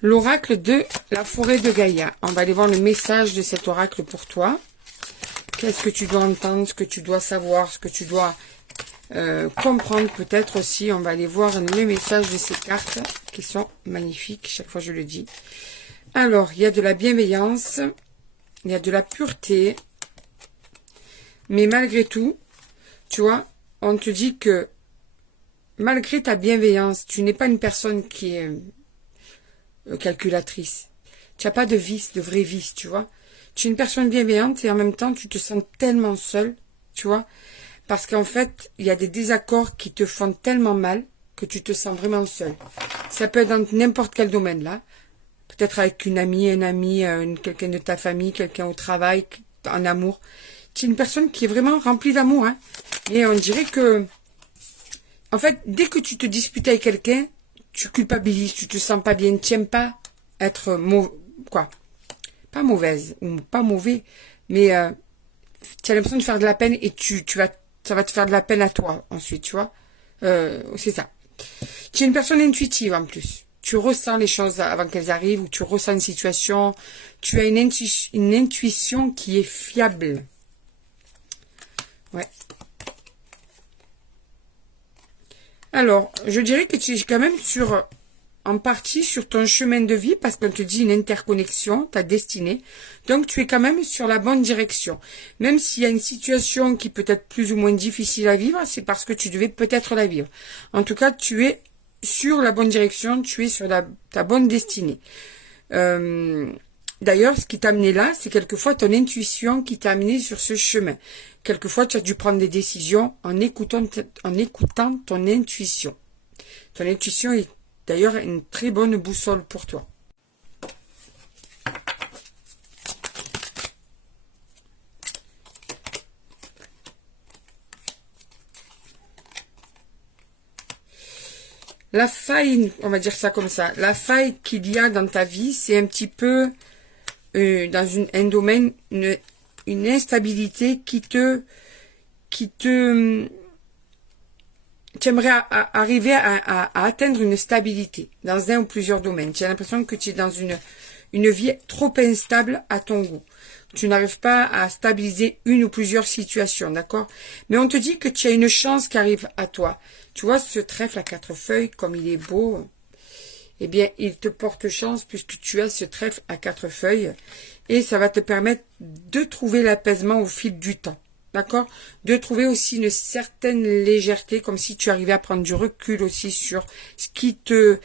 L'oracle de la forêt de Gaïa. On va aller voir le message de cet oracle pour toi. Qu'est-ce que tu dois entendre, ce que tu dois savoir, ce que tu dois comprendre peut-être aussi. On va aller voir le message de ces cartes qui sont magnifiques, chaque fois je le dis. Alors, il y a de la bienveillance, il y a de la pureté, mais malgré tout, tu vois, on te dit que malgré ta bienveillance, tu n'es pas une personne qui est calculatrice. Tu n'as pas de vice, de vrai vice, tu vois. Tu es une personne bienveillante et en même temps, tu te sens tellement seule, tu vois. Parce qu'en fait, il y a des désaccords qui te font tellement mal que tu te sens vraiment seule. Ça peut être dans n'importe quel domaine, là. Peut-être avec une amie, un ami, quelqu'un de ta famille, quelqu'un au travail, en amour. Tu es une personne qui est vraiment remplie d'amour, hein. Et on dirait que, en fait, dès que tu te disputes avec quelqu'un, tu culpabilises, tu te sens pas bien, tu n'aimes pas être pas mauvaise ou pas mauvais, mais tu as l'impression de faire de la peine et ça va te faire de la peine à toi ensuite, tu vois. C'est ça. Tu es une personne intuitive en plus. Tu ressens les choses avant qu'elles arrivent ou tu ressens une situation. Tu as une intuition qui est fiable. Ouais. Alors, je dirais que tu es quand même en partie sur ton chemin de vie parce qu'on te dit une interconnexion, ta destinée. Donc, tu es quand même sur la bonne direction. Même s'il y a une situation qui peut être plus ou moins difficile à vivre, c'est parce que tu devais peut-être la vivre. En tout cas, tu es sur la bonne direction, tu es sur ta bonne destinée. D'ailleurs, ce qui t'a amené là, c'est quelquefois ton intuition qui t'a amené sur ce chemin. Quelquefois, tu as dû prendre des décisions en écoutant ton intuition. Ton intuition est d'ailleurs une très bonne boussole pour toi. La faille, on va dire ça comme ça, la faille qu'il y a dans ta vie, c'est un petit peu dans un domaine, une instabilité tu aimerais arriver à atteindre une stabilité dans un ou plusieurs domaines. Tu as l'impression que tu es dans une vie trop instable à ton goût. Tu n'arrives pas à stabiliser une ou plusieurs situations, d'accord? Mais on te dit que tu as une chance qui arrive à toi. Tu vois, ce trèfle à 4 feuilles, comme il est beau, eh bien, il te porte chance puisque tu as ce trèfle à 4 feuilles et ça va te permettre de trouver l'apaisement au fil du temps. D'accord? De trouver aussi une certaine légèreté, comme si tu arrivais à prendre du recul aussi sur ce qui te